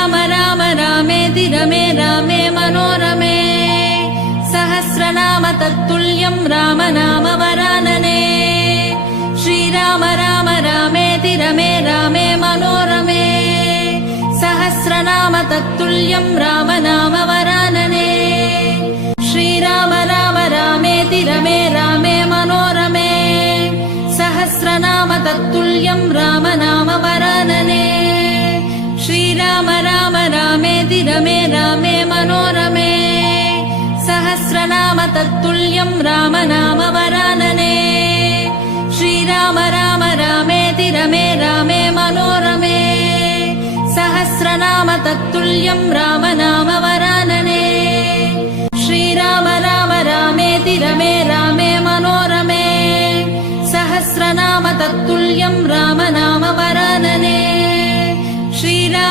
श्रीराम राम रामेति रमे रामे मनोरमे सहस्रनाम तत्तुल्यं राम नाम वरानने श्रीराम राम रामेति रमे रामे मनोरमे सहस्रनाम तत्तुल्यं राम नाम वरानने श्रीराम राम रामेति रमे रामे मनोरमे सहस्रनाम तत्तुल्यं राम नाम वरानने श्रीराम राम रामेति रमे रामे मनोरमे सहस्रनाम तत्तुल्यं राम नाम वरानने श्रीराम राम रामेति रमे रामे मनोरमे सहस्रनाम तत्तुल्यं राम नाम वरानने श्रीराम राम रामेति रमे रामे मनोरमे सहस्रनाम तत्तुल्यं राम नाम वरानने